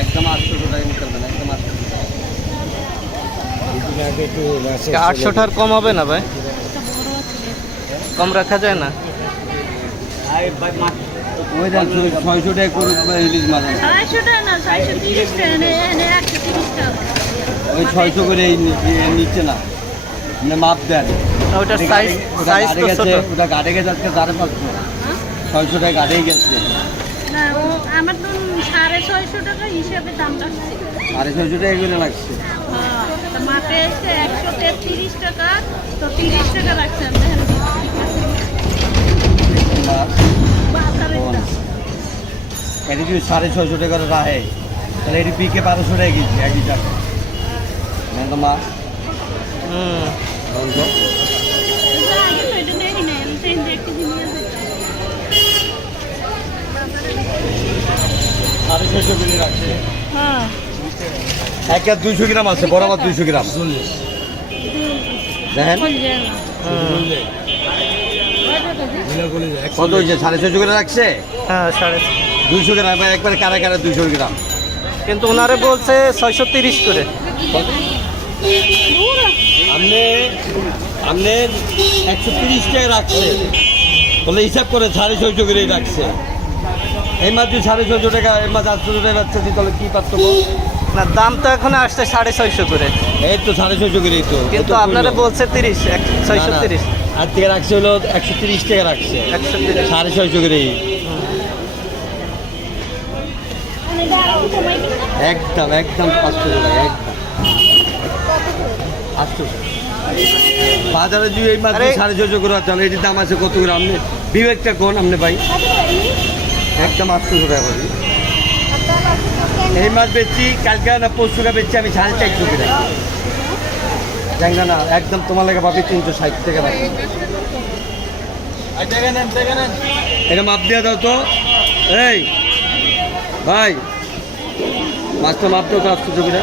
একদম 800 টাকা নিতে পারবেন, একদম 800 টাকা। 800 টাকার কম হবে না ভাই? কম রাখা যায় না? ওই দেন 600 টাকা করে ইলিশ মাছ আছে। 600 টাকা না, 630 টাকা, এনে 130 টাকা। ওই 600 করে নিচ্ছে না, মানে মাপ দেন। ওটার সাইজ তো ছোট। ওটা গাড়ে গেছে আজকে 550, 600 টাকা গাড়েই গেছে। না, ও আমার তো 650 টাকা হিসাবে দাম রাখছে। 650 টাকা এগুলো লাগছে। হ্যাঁ, তো মাপে এসে 130 টাকা, তো 30 টাকা রাখছেন, দেখেন। বাজারের দাম। এটি যদি 650 টাকা করে রাখে, তাহলে এটি পিকে 1200 টাকা কেজি, একই টাকা। তো মা হুম। বলুন তো। এটা আগে তো এটা দেখি নাই, আমি সেই দেখতে নিয়ে যেতাম। 650 করে রাখছে। হ্যাঁ, এক আর 200 গ্রাম আছে, বরাবর 200 গ্রাম দেখেন। কত হয়েছে? 650 করে রাখছে। হ্যাঁ 200 গ্রাম একবারে কারা কারা 200 গ্রাম। কিন্তু ওনারে বলছে 630 করে। আপনি আপনি 130 টাকা রাখছে, বলে হিসাব করে 650 করে রাখছে। এই মাছ যদি 650 টাকা, এই মাছ 800 টাকা বাচ্চা দিই, তাহলে কি পার্থক্য? না, দাম তো এখন আসছে 650 করে, এই তো 650 করেই তো। কিন্তু আপনারা বলছে 30, 630। আর থেকে রাখছে হলো 130 টাকা রাখছে, 130। 650 করেই। একদম একদম 500 টাকা, একদম 800 বাজারে যদি এই মাছ 650 করে, তাহলে এটির দাম আছে কত করে? আপনি বিবেকটা কোন আপনি ভাই? একদম 800 টাকা করে এই মাছ বেচছি, কালকে না পরশুটা বেচছি আমি 450 করে। জানি না, একদম তোমার লাগে ভাবি 360 টাকা রাখি। এটা মাপ দিয়ে দাও তো। এই ভাই, মাছটা মাপ দাও তো 800 করে।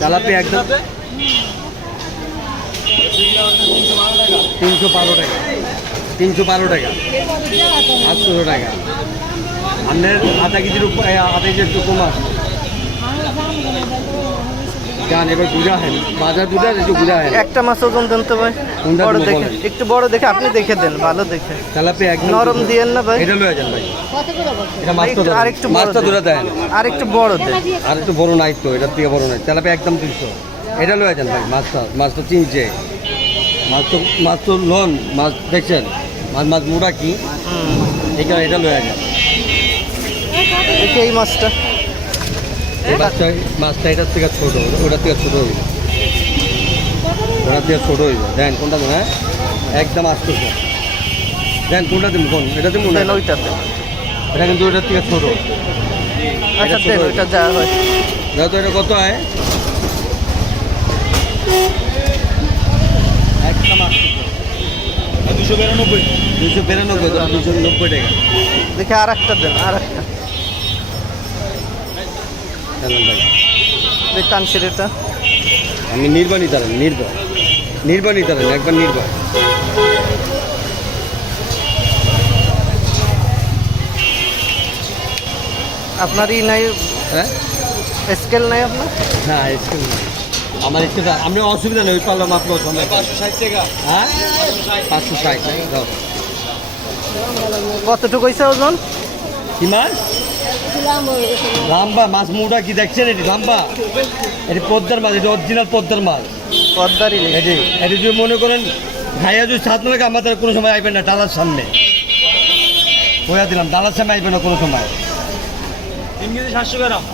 তেলাপি একদম 312 টাকা, 312 টাকা, 800 টাকা। আপনার আধা কেজির উপর, আধা কেজি একটু কম আছে। জান এবার বুঝা হেন, বাজার দুটা একটু বুঝা হেন। একটা মাছ ওজন দেন তো ভাই, কোনটা বড় দেবো দেখে, বলেন? একটু বড় দেখে আপনি দেখে দেন, ভালো দেখে। তেলাপি একদম নরম দিয়েন না ভাই। এটা লয়ে যান ভাই, এটা মাছটা একটু- আরেকটু বড় মাছটা দেন। দূরে দেন। আর একটু বড় দেন। আর একটু বড় নাই তো, এটার থেকে বড় নাই। তেলাপি একদম 200, এটা লয়ে যান ভাই। মাছটা চিনছে, মাছ তো লন মাছ দেখছেন, মাছ মোড়া কি, এটা লয়ে যান। দেখি এই মাছটা। এই মাছটা এটার থেকে ছোট, ওটার থেকে ছোট হইবে, ওটার থেকে ছোট হইবে। দেন কোনটা দেন? হ্যাঁ একদম 800। দেন কোনটা দেন? কোন এটা দেন? দেন ওইটা দেন। এটা কিন্তু ওটার থেকে ছোট। আচ্ছা দেন, ওইটা যা হয়। দাও তো, এটা কত হয়? একদম 800, 292, 292, 290 টাকা। দেখি আর একটা দেন, আর একটা। চলেন ভাই, এই কানসির এটা। আমি নির্বাণী তারেন, নির্বাণী তারেন, একবার নির্বাণ। আপনার ই নাই, হ্যাঁ স্কেল নাই আপনার? না স্কেল না, আমার স্কেল আপনি অসুবিধা নেই, ওই পারলাম আপনার 560 টাকা। হ্যাঁ 560 দাও। কতটুকু হয়েছে ওজন? কি মাছ? লাম্বা মাছ, মুড়া কি দেখছেন? এটি লাম্বা, এটি পদ্মার মাছ, এটি অরিজিনাল পদ্মার মাছ। পদ্মারি এটি এটি যদি মনে করেন ভাইয়া যদি সাত লাগে, আমাদের কোনো সময় আসবেন না ডালার সামনে, বইয়া দিলাম, ডালার সামনে আসবেন না কোনো সময়। 3 কেজি 700 গ্রাম,